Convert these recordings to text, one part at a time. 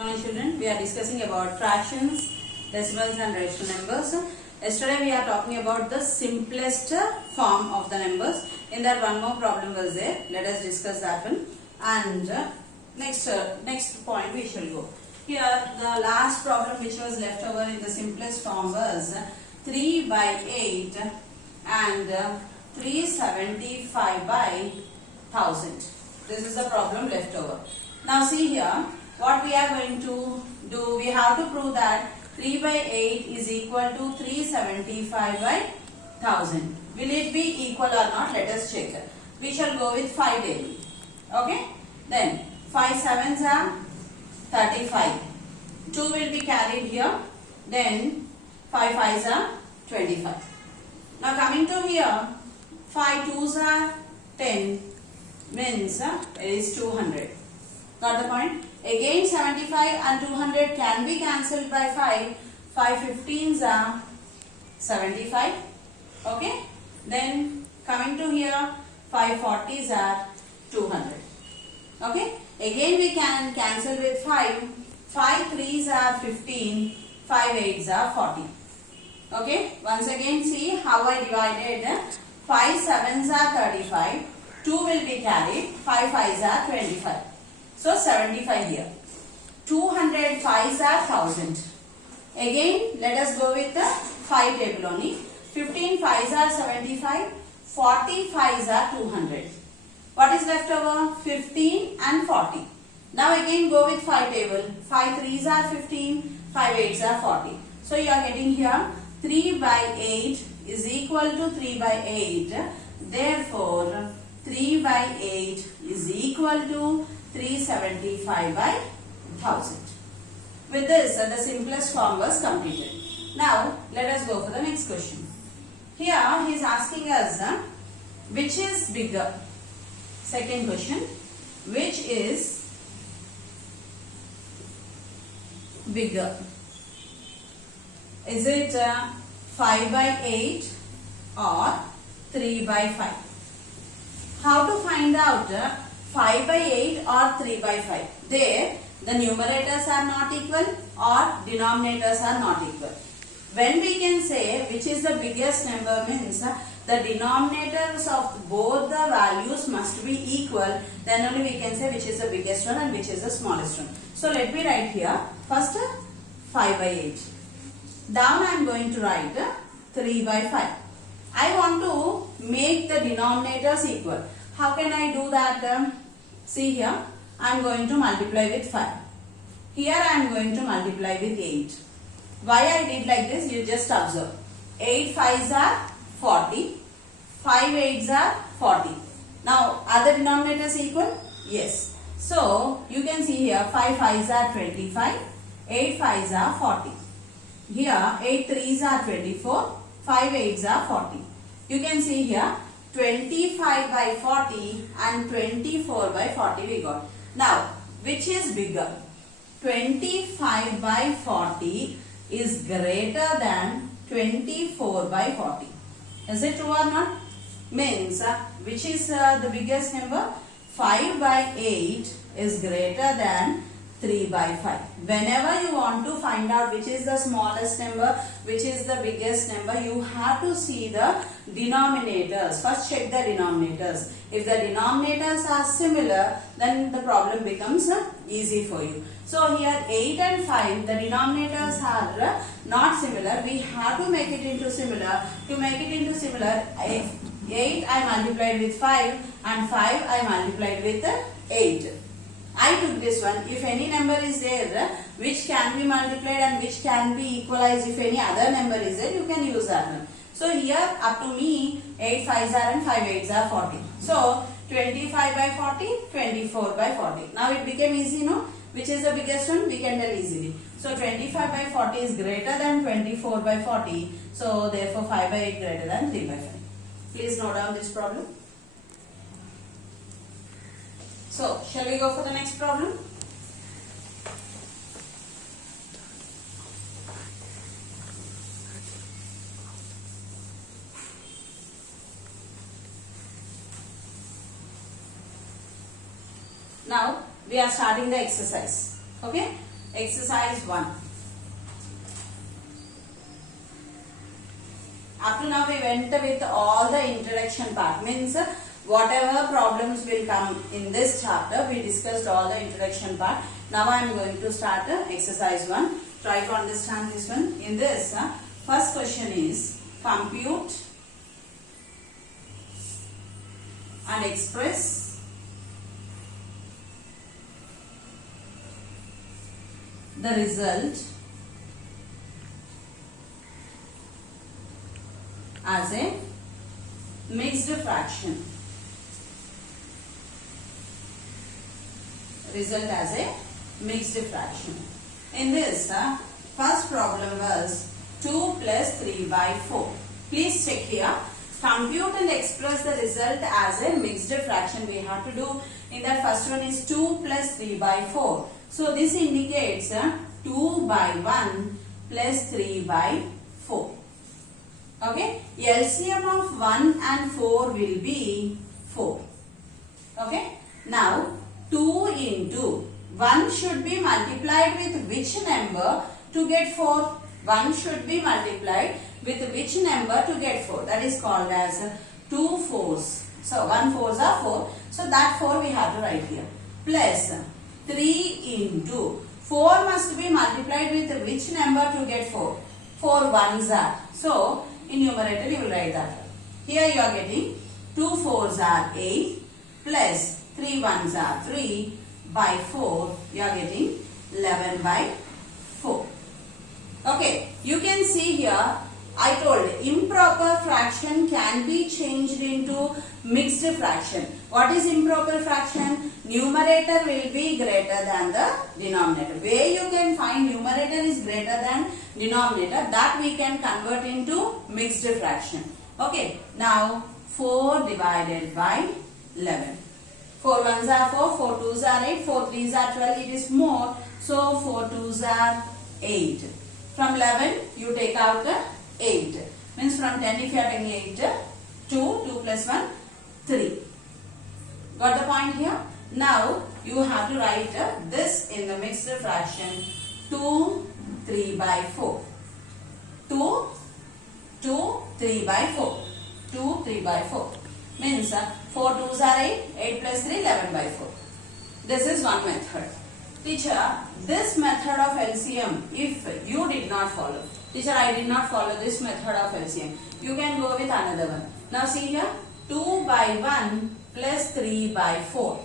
Morning children, we are discussing about fractions, decimals and rational numbers. Yesterday we are talking about the simplest form of the numbers. In that one more problem was there. Let us discuss that one. And next point we shall go. Here the last problem which was left over in the simplest form was 3 by 8 and 375 by 1000. This is the problem left over. Now see here. What we are going to do, we have to prove that 3 by 8 is equal to 375 by 1000. Will it be equal or not? Let us check. We shall go with 5 daily. Okay? Then 5 sevens are 35. 2 will be carried here. Then 5 fives are 25. Now coming to here, 5 twos are 10 means it is 200. Got the point? Again 75 and 200 can be cancelled by 5. 5 15s are 75. Okay. Then coming to here 5 40s are 200. Okay. Again we can cancel with 5. 5 3s are 15. 5 8s are 40. Okay. Once again see how I divided. 5 7s are 35. 2 will be carried. 5 5s are 25. So 75 here. 200 5s are 1000. Again let us go with the 5 table only. 15 5s are 75. 40 5s are 200. What is left over? 15 and 40. Now again go with 5 table. 5 3s are 15. 5 8s are 40. So you are getting here 3 by 8 is equal to 3 by 8. Therefore 3 by 8 is equal to 375 by 1000. With this, the simplest form was completed. Now, let us go for the next question. Here, he is asking us, which is bigger? Second question, which is bigger? Is it 5 by 8 or 3 by 5? How to find out 5 by 8 or 3 by 5? There, the numerators are not equal or denominators are not equal. When we can say which is the biggest number means the denominators of both the values must be equal, then only we can say which is the biggest one and which is the smallest one. So let me write here first 5 by 8. Down I am going to write 3 by 5. I want to make the denominators equal. How can I do that? See here, I am going to multiply with 5. Here I am going to multiply with 8. Why I did like this, you just observe. 8 5s are 40. 5 8s are 40. Now, are the denominators equal? Yes. So, you can see here 5 5s are 25. 8 5s are 40. Here 8 3s are 24. 5 8s are 40. You can see here 25 by 40 and 24 by 40 we got. Now, which is bigger? 25 by 40 is greater than 24 by 40. Is it true or not? Means, which is the biggest number? 5 by 8 is greater than 3 by 5. Whenever you want to find out which is the smallest number, which is the biggest number, you have to see the denominators. First check the denominators. If the denominators are similar, then the problem becomes easy for you. So here 8 and 5, the denominators are not similar. We have to make it into similar. To make it into similar, 8 I multiplied with 5 and 5 I multiplied with 8. I took this one. If any number is there which can be multiplied and which can be equalized, if any other number is there, you can use that one. So here up to me 8 5s are and 5 8s are 40. So 25 by 40, 24 by 40. Now it became easy, no? Which is the biggest one? We can tell easily. So 25 by 40 is greater than 24 by 40. So therefore 5 by 8 greater than 3 by 5. Please note down this problem. So, shall we go for the next problem? Now, we are starting the exercise. Okay. exercise 1. Up to now we went with all the introduction part, means whatever problems will come in this chapter, we discussed all the introduction part. Now I am going to start exercise 1. Try to understand this one. In this, first question is compute and express the result as a mixed fraction. Result as a mixed fraction. In this, first problem was 2 plus 3 by 4. Please check here. Compute and express the result as a mixed fraction we have to do. In that first one is 2 plus 3 by 4. So this indicates 2 by 1 plus 3 by 4. Okay. LCM of 1 and 4 will be 4. Okay. Now 2 into 1 should be multiplied with which number to get 4? 1 should be multiplied with which number to get 4? That is called as 2 4s. So 1 4s are 4. So that 4 we have to write here. Plus 3 into 4 must be multiplied with which number to get 4? 4 1s are. So in numerator you will write that. Here you are getting 2 4s are 8 plus 3 1s are 3 by 4. You are getting 11 by 4. Okay, you can see here I told improper fraction can be changed into mixed fraction. What is improper fraction? Numerator will be greater than the denominator. Where you can find numerator is greater than denominator, that we can convert into mixed fraction. Okay, now 4 divided by 11. 4 1s are 4, 4 2s are 8, 4 3s are 12, it is more. So 4 2s are 8. From 11 you take out 8. Means from 10 if you are taking 8, 2 plus 1, 3. Got the point here? Now you have to write this in the mixed fraction 2 3 by 4. 2 3 by 4. 2 3 by 4. Means 4 2s are 8, 8 plus 3, 11 by 4. This is one method. Teacher, this method of LCM, if you did not follow, teacher, I did not follow this method of LCM, you can go with another one. Now see here, 2 by 1 plus 3 by 4.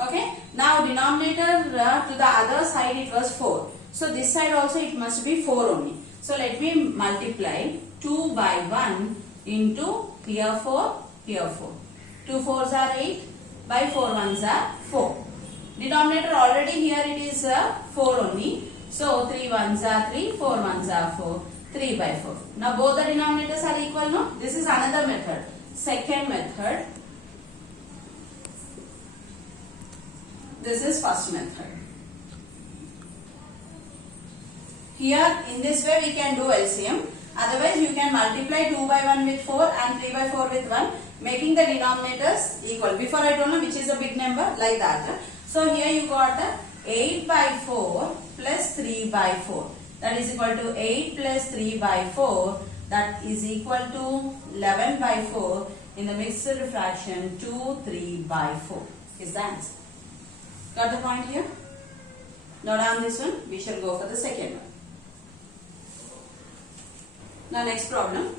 Okay. Now denominator to the other side it was 4. So this side also it must be 4 only. So let me multiply 2 by 1 into here 4, here 4. 2 4s are 8, by 4 1s are 4. Denominator already here it is 4 only. So 3 1s are 3, 4 1s are 4, 3 by 4. Now both the denominators are equal, no? This is another method. Second method. This is first method. Here in this way we can do LCM. Otherwise you can multiply 2 by 1 with 4 and 3 by 4 with 1, making the denominators equal. Before I don't know which is a big number, like that. So here you got 8 by 4 plus 3 by 4. That is equal to 8 plus 3 by 4. That is equal to 11 by 4 in the mixed fraction 2 3 by 4 is the answer. Got the point here? Now down this one, we shall go for the second one. Now next problem.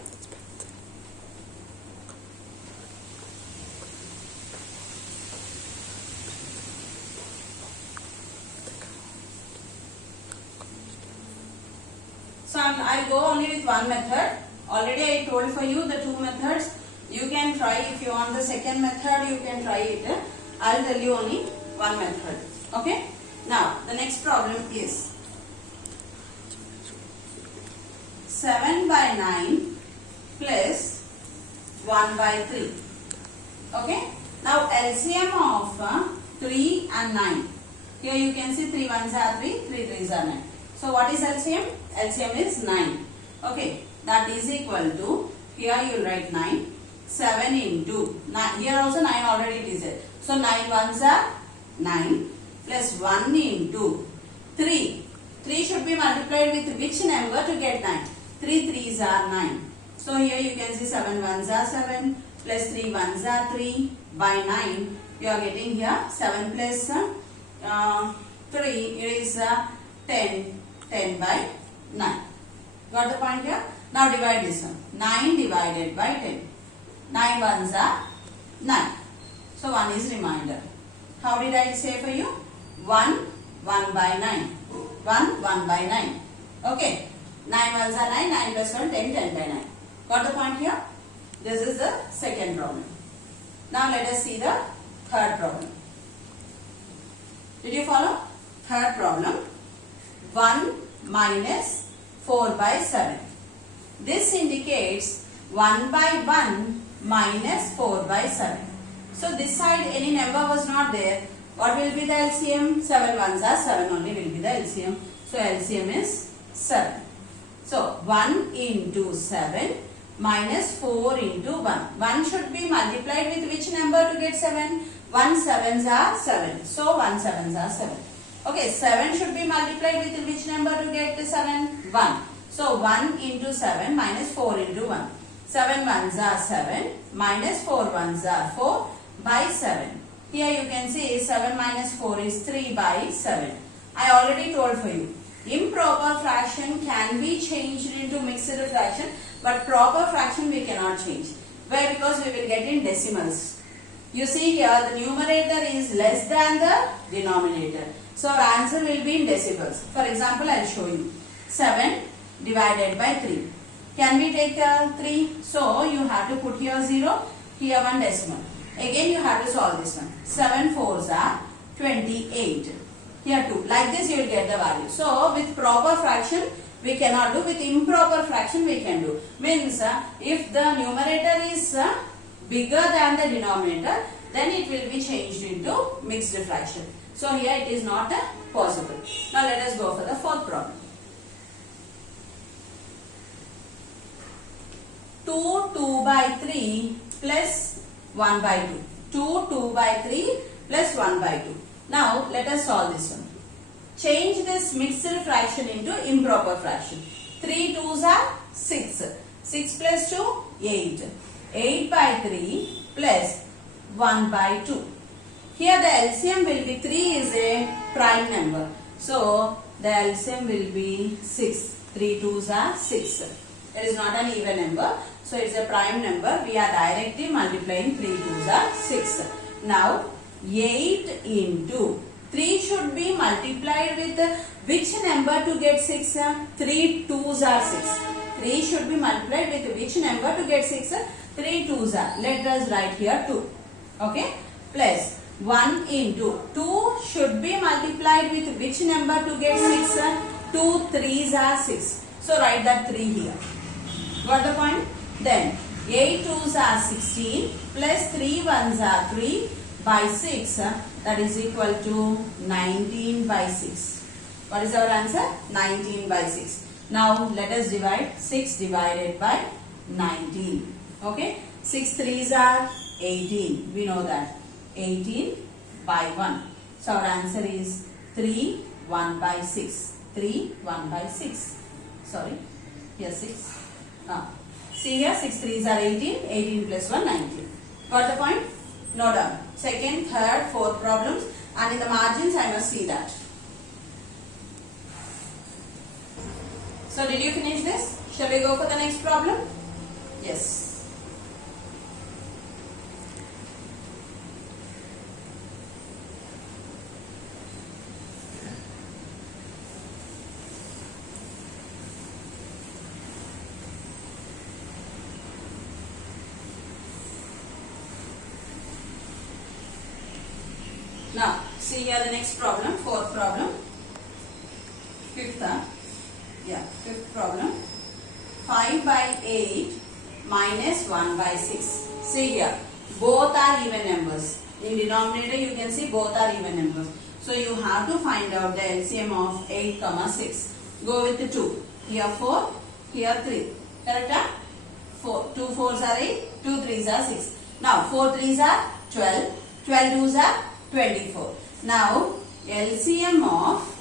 So I'll go only with one method. Already I told for you the two methods. You can try if you want the second method, you can try it. I'll tell you only one method. Okay. Now the next problem is 7 by 9 plus 1 by 3. Okay. Now LCM of 3 and 9. Here you can see 3 1s are 3, 3 3s are 9. So what is LCM? LCM is 9. Okay. That is equal to, here you will write 9. 7 into 9. Here also 9 already it is there. So 9 1s are 9 plus 1 into 3. 3 should be multiplied with which number to get 9? 3 3s are 9. So here you can see 7 1s are 7 plus 3 1s are 3 by 9. You are getting here 7 plus 3 is 10. 10 by 9. Got the point here? Now divide this one. 9 divided by 10. 9 ones are 9. So 1 is remainder. How did I say for you? 1 1 by 9. 1 1 by 9. Okay. 9 ones are 9. 9 plus 1 10. 10 by 9. Got the point here? This is the second problem. Now let us see the third problem. Did you follow? Third problem. 1 minus 4 by 7. This indicates 1 by 1 minus 4 by 7. So this side any number was not there. What will be the LCM? 7 ones are 7 only will be the LCM. So LCM is 7. So 1 into 7 minus 4 into 1. 1 should be multiplied with which number to get 7? 1 sevens are 7. So 1 sevens are 7. Okay, 7 should be multiplied with which number to get 7? 1. So 1 into 7 minus 4 into 1. 7 ones are 7 minus 4 ones are 4 by 7. Here you can see 7 minus 4 is 3 by 7. I already told for you. Improper fraction can be changed into mixed fraction, but proper fraction we cannot change. Why? Because we will get in decimals. You see here the numerator is less than the denominator. So our answer will be in decimals. For example, I will show you. 7 divided by 3. Can we take 3? So you have to put here 0, here 1 decimal. Again you have to solve this one. 7 4s are 28. Here 2. Like this you will get the value. So with proper fraction we cannot do. With improper fraction we can do. Means if the numerator is bigger than the denominator, then it will be changed into mixed fraction. So here it is not possible. Now let us go for the fourth problem. 2 2 by 3 plus 1 by 2. 2 2 by 3 plus 1 by 2. Now let us solve this one. Change this mixed fraction into improper fraction. 3 2s are 6. 6 plus 2, 8. 8 by 3 plus 1 by 2. Here the LCM will be 3 is a prime number. So the LCM will be 6. 3 2s are 6. It is not an even number. So it is a prime number. We are directly multiplying 3 2s are 6. Now 8 into 3 should be multiplied with which number to get 6? 3 2s are 6. 3 should be multiplied with which number to get 6? 3 2s are. Let us write here 2. Okay. Plus 1 into 2 should be multiplied with which number to get 6? 2 3s are 6. So write that 3 here. Got the point? Then 8 2s are 16 plus 3 1s are 3 by 6, that is equal to 19 by 6. What is our answer? 19 by 6. Now let us divide 6 divided by 19. Okay. 6 3s are 18. We know that. 18 by 1. So our answer is 3 1 by 6. 3 1 by 6. Sorry. Here 6. See here 6 3s are 18. 18 plus 1 19. Got the point? No doubt. Second, third, fourth problems, and in the margins I must see that. So did you finish this? Shall we go for the next problem? Yes. Now, see here the next problem, fourth problem, fifth problem, 5 by 8 minus 1 by 6. See here, both are even numbers. In denominator you can see both are even numbers. So you have to find out the LCM of 8, 6. Go with the 2. Here 4, here 3. Correct? 2 4s are 8, 2 3s are 6. Now 4 3s are 12, 12 2s are 24. Now LCM of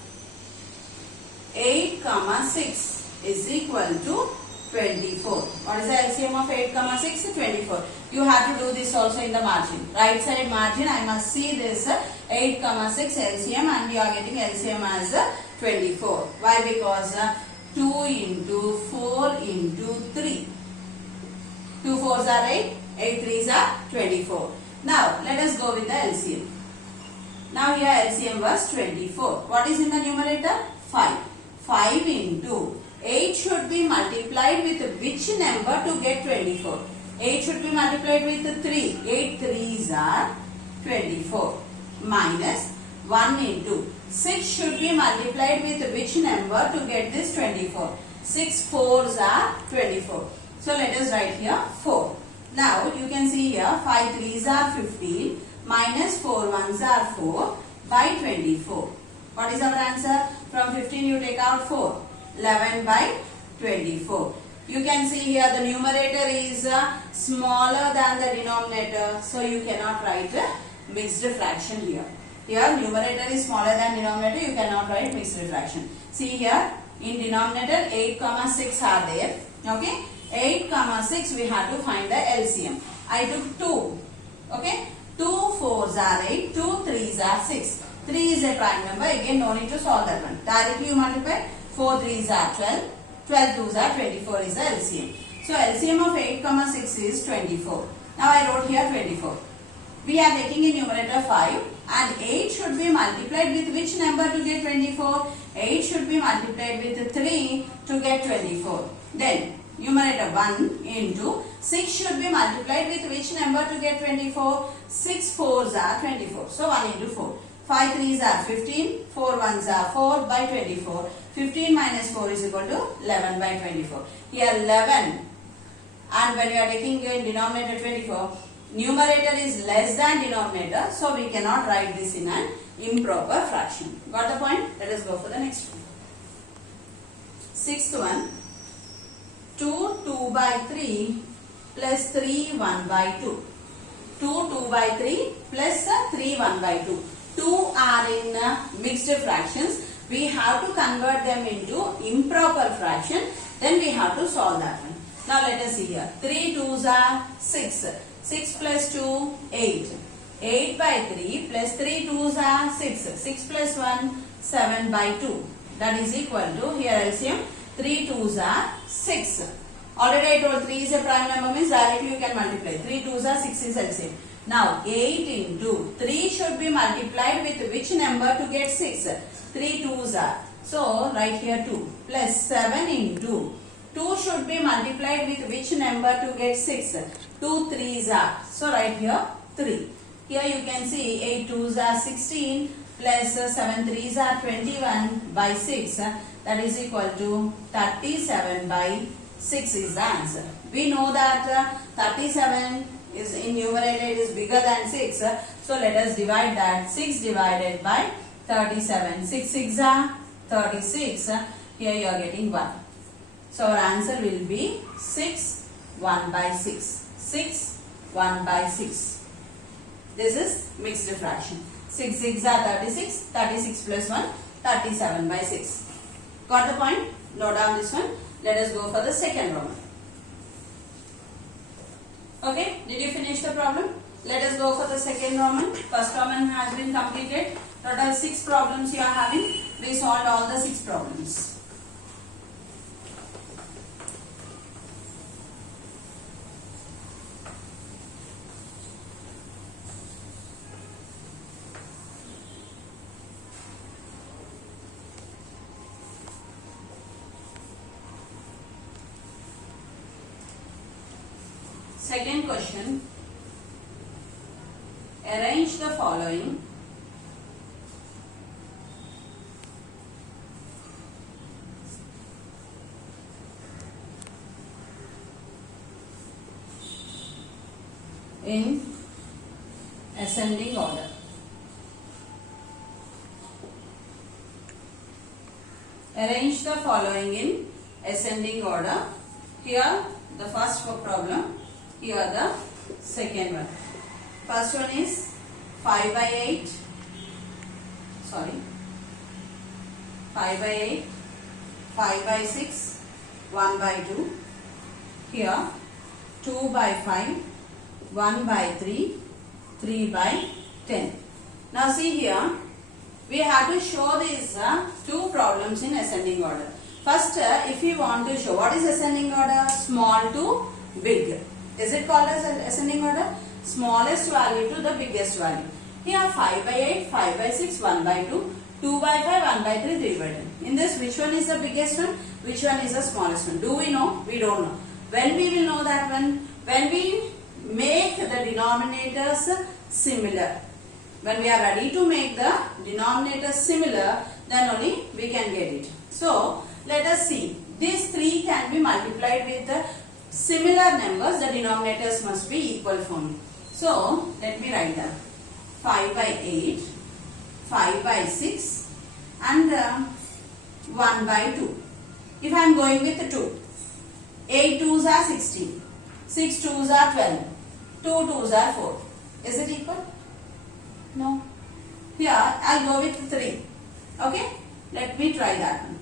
8 comma 6 is equal to 24. What is the LCM of 8 comma 6? 24. You have to do this also in the margin. Right side margin, I must see this 8 comma 6 LCM, and you are getting LCM as 24. Why? Because 2 into 4 into 3. 2 4s are 8, 8 3s are 24. Now let us go with the LCM. Now here LCM was 24. What is in the numerator? 5. 5 into 8 should be multiplied with which number to get 24? 8 should be multiplied with 3. 8 3s are 24. Minus 1 into 6 should be multiplied with which number to get this 24? 6 4s are 24. So let us write here 4. Now you can see here 5 3s are 15 minus 4 1s are 4 by 24. What is our answer? From 15 you take out 4. 11 by 24. You can see here the numerator is smaller than the denominator. So you cannot write a mixed fraction here. Here numerator is smaller than denominator. You cannot write mixed fraction. See here in denominator 8 comma 6 are there. Okay. 8 comma 6 we have to find the LCM. I took 2. Okay. 2 4s are 8. 2 3s are 6. 3 is a prime number. Again no need to solve that one. Directly you multiply. 4 3s are 12. 12 2s are 24 is the LCM. So LCM of 8 comma 6 is 24. Now I wrote here 24. We are taking in numerator 5 and 8 should be multiplied with which number to get 24? 8 should be multiplied with 3 to get 24. Then numerator 1 into 6 should be multiplied with which number to get 24? 6 4s are 24. So 1 into 4. 5 3s are 15. 4 1s are 4 by 24. 15 minus 4 is equal to 11 by 24. Here 11, and when we are taking in denominator 24, numerator is less than denominator, so we cannot write this in an improper fraction. Got the point? Let us go for the next one. Sixth one. 2 2 by 3 plus 3 1 by 2. 2 2 by 3 plus 3 1 by 2. 2 are in mixed fractions. We have to convert them into improper fraction. Then we have to solve that one. Now let us see here. 3 2s are 6. 6 plus 2, 8. 8 by 3 plus 3 2s are 6. 6 plus 1, 7 by 2. That is equal to, here LCM, 3 2s are 6. Already I told 3 is a prime number, means directly you can multiply. 3 2s are 6 is LCM. Now 8 into 3 should be multiplied with which number to get 6? 3 2s are. So write here 2 plus 7 into 2 should be multiplied with which number to get 6? 2 3s are. So write here 3. Here you can see 8 2s are 16 plus 7 3s are 21 by 6. That is equal to 37 by 6 is the answer. We know that 37 is in numerator, it is bigger than 6. So let us divide that. 6 divided by 37. 6 6 are 36. Here you are getting 1. So our answer will be 6 1 by 6. 6 1 by 6. This is mixed fraction. 6 6 are 36. 36 plus 1, 37 by 6. Got the point? Note down this one. Let us go for the second Roman. Okay, did you finish the problem? Let us go for the second Roman. First Roman has been completed. Total 6 problems you are having. We solved all the 6 problems. Second question. Arrange the following in ascending order. Arrange the following in ascending order. Here the first problem. Here the second one. First one is 5 by 8. Sorry. 5 by 8 5 by 6, 1 by 2. Here 2 by 5, 1 by 3, 3 by 10. Now see here, we have to show these two problems in ascending order. First, if we want to show what is ascending order, small to big. Is it called as ascending order? Smallest value to the biggest value. Here 5 by 8, 5 by 6, 1 by 2, 2 by 5, 1 by 3, 3 by 10. In this, which one is the biggest one? Which one is the smallest one? Do we know? We don't know. When we will know that one? When we make the denominators similar. When we are ready to make the denominators similar, then only we can get it. So, let us see. These three can be multiplied with similar numbers. The denominators must be equal for me. So, let me write down. 5 by 8, 5 by 6 and 1 by 2. If I am going with 2, 8 2s are 16, 6 2s are 12, 2 2s are 4. Is it equal? No. Here I will go with 3. Okay? Let me try that one.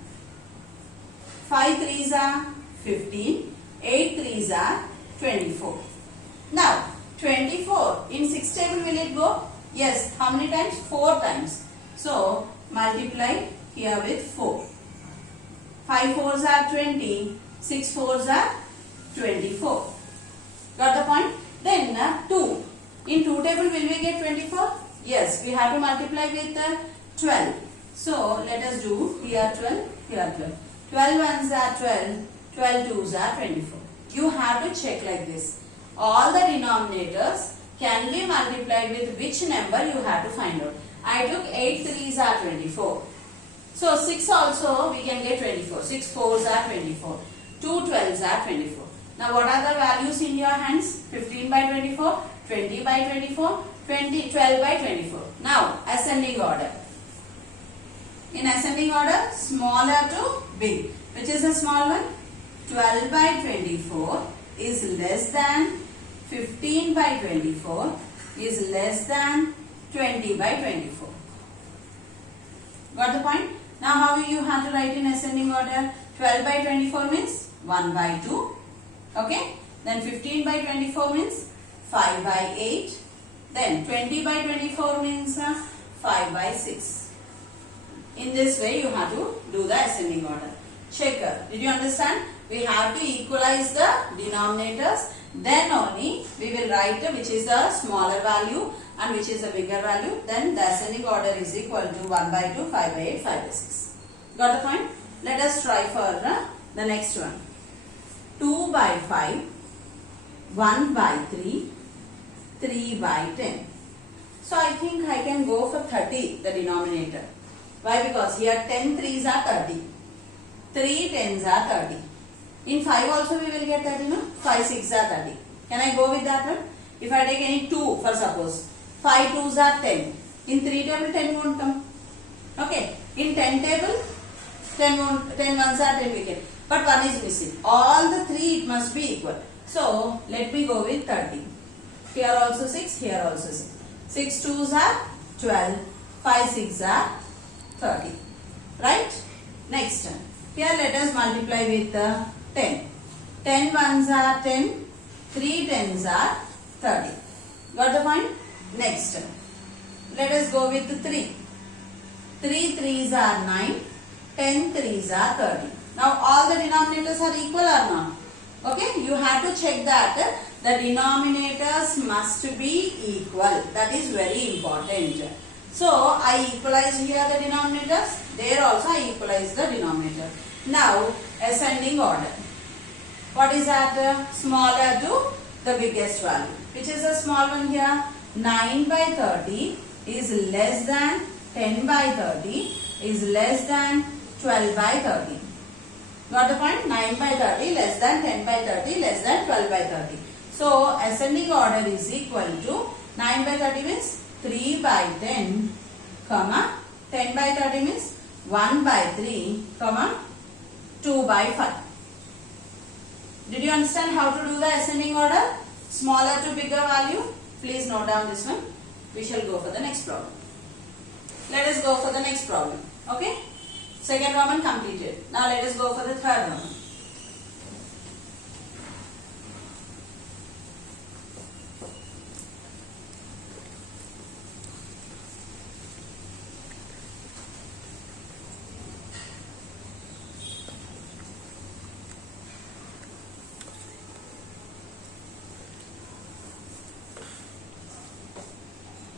5 3s are 15, 8 3s are 24. Now 24 in 6 table will it go? Yes. How many times? 4 times. So multiply here with 4. 5 4s are 20, 6 4s are 24. Got the point? Then 2. In 2 table will we get 24? Yes, we have to multiply with 12. So let us do here 12, here 12. 12 ones are 12, 12 twos are 24. You have to check like this. All the denominators can be multiplied with which number you have to find out. I took 8 3s are 24. So 6 also we can get 24. 6 4s are 24. 2 12s are 24. Now what are the values in your hands? 15 by 24, 20 by 24, 12 by 24. Now ascending order. In ascending order, smaller to big. Which is the small one? 12 by 24 is less than 15 by 24 is less than 20 by 24. Got the point? Now how you have to write in ascending order? 12 by 24 means 1 by 2. Okay? Then 15 by 24 means 5 by 8. Then 20 by 24 means 5 by 6. In this way you have to do the ascending order. Check. Did you understand? We have to equalize the denominators. Then only we will write which is the smaller value and which is the bigger value. Then the ascending order is equal to 1 by 2, 5 by 8, 5 by 6. Got the point? Let us try for the next one. 2 by 5, 1 by 3, 3 by 10. So I think I can go for 30, the denominator. Why? Because here 10 3s are 30. 3 10s are 30. In 5 also we will get 30, no? 5 6s are 30. Can I go with that one? If I take any 2 for suppose, 5 2s are 10. In 3 table 10 won't come. Okay. In 10 table 10 ones are 10 we get. But 1 is missing. All the 3 it must be equal. So let me go with 30. Here also 6, here also 6. 6 2s are 12, 5 6 are 30. Right? Next. Here let us multiply with 10. 10 ones are 10, 3 10s are 30. Got the point? Next. Let us go with 3. 3 3s are 9, 10 3s are 30. Now all the denominators are equal or not? Okay, you have to check that the denominators must be equal. That is very important. So I equalize here the denominators. There also I equalize the denominator. Now ascending order. What is that? Smaller to the biggest value. Which is the small one here? 9 by 30 is less than 10 by 30 is less than 12 by 30. Got the point? 9 by 30 less than 10 by 30 less than 12 by 30. So ascending order is equal to 9 by 30 means 3 by 10 comma 10 by 30 means 1 by 3 comma 2 by 5. Did you understand how to do the ascending order? Smaller to bigger value. Please note down this one. We shall go for the next problem. Let us go for the next problem. Okay. Second Roman completed. Now let us go for the third Roman.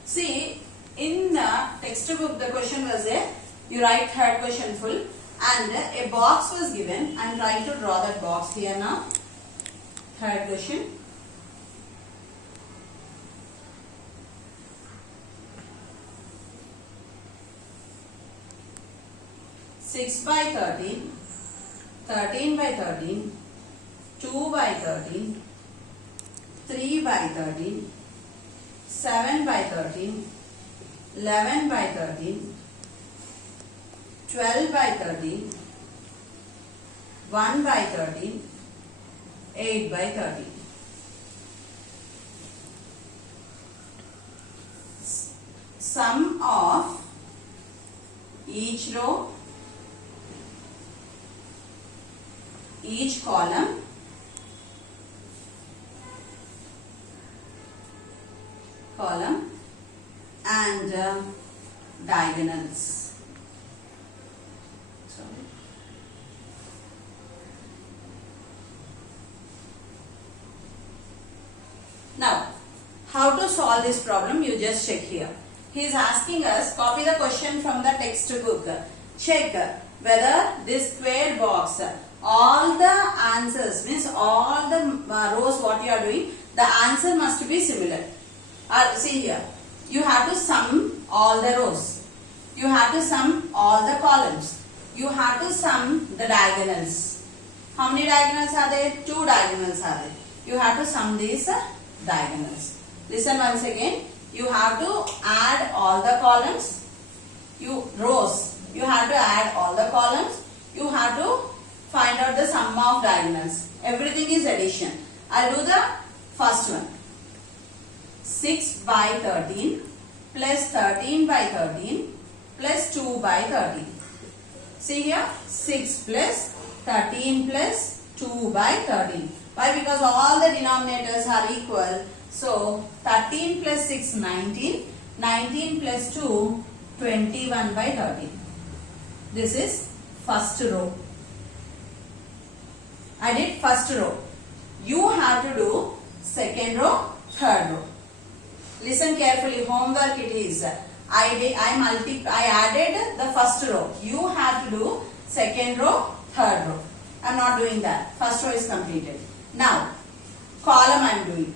See, in the textbook the question was there, you write third question full and a box was given. I am trying to draw that box here now. Third question. Six by 13, 13 by 13, 2 by 13, 3 by 13, 7 by 13, 11 by 13, 12 by 13, 1 by 13, 8 by 13. Sum of each row, each column, and diagonals. Sorry. Now, how to solve this problem? You just check here. He is asking us, copy the question from the textbook. Check whether this square box, all the answers, means all the rows what you are doing, the answer must be similar. See here, you have to sum all the rows. You have to sum all the columns. You have to sum the diagonals. How many diagonals are there? 2 diagonals are there. You have to sum these diagonals. Listen once again. You have to add all the columns. Rows. You have to add all the columns. You have to find out the sum of diagonals. Everything is addition. I'll do the first one. 6 by 13 plus 13 by 13 plus 2 by 13. See here, 6 plus 13 plus 2 by 13. Why? Because all the denominators are equal. So 13 plus 6, 19. 19 plus 2, 21 by 13. This is first row. I did first row. You have to do second row, third row. Listen carefully, homework it is. I added the first row. You have to do second row, third row. I am not doing that. First row is completed. Now, column I am doing.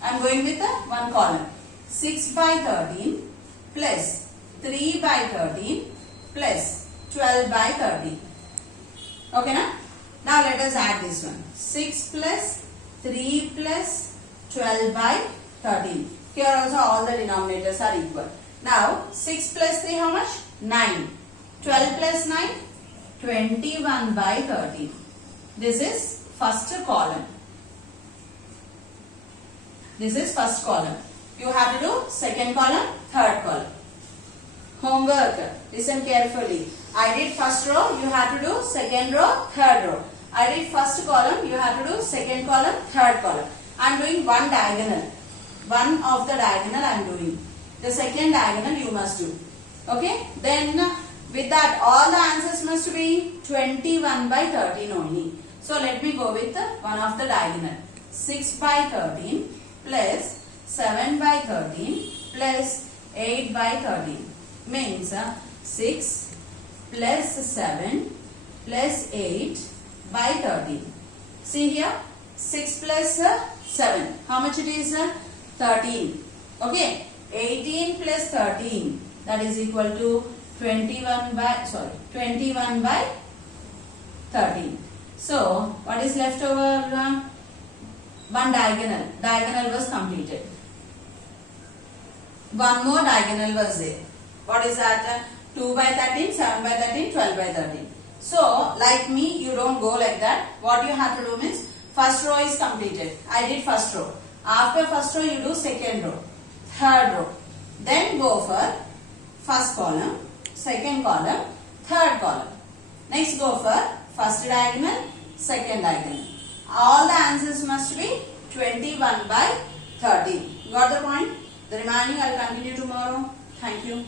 I am going with the one column. 6 by 13 plus 3 by 13 plus 12 by 13. Okay, na? Now let us add this one. 6 plus 3 plus 12 by 13. Here also all the denominators are equal. Now 6 plus 3 how much? 9. 12 plus 9? 21 by 13. This is first column. This is first column. You have to do second column, third column. Homework. Listen carefully. I did first row, you have to do second row, third row. I did first column, you have to do second column, third column. I am doing one diagonal. One of the diagonal I am doing. The second diagonal you must do. Okay. Then with that all the answers must be 21 by 13 only. So let me go with one of the diagonal. 6 by 13 plus 7 by 13 plus 8 by 13. Means 6 plus 7 plus 8 by 13. See here, 6 plus 7. How much it is? 13. Okay. 18 plus 13, that is equal to 21 by 13. So what is left over? One diagonal. Diagonal was completed. One more diagonal was there. What is that? 2 by 13, 7 by 13, 12 by 13. So like me, you don't go like that. What you have to do means, first row is completed. I did first row. After first row you do second row, third row. Then go for first column, second column, third column. Next go for first diagonal, second diagonal. All the answers must be 21 by 13. Got the point? The remaining I'll continue tomorrow. Thank you.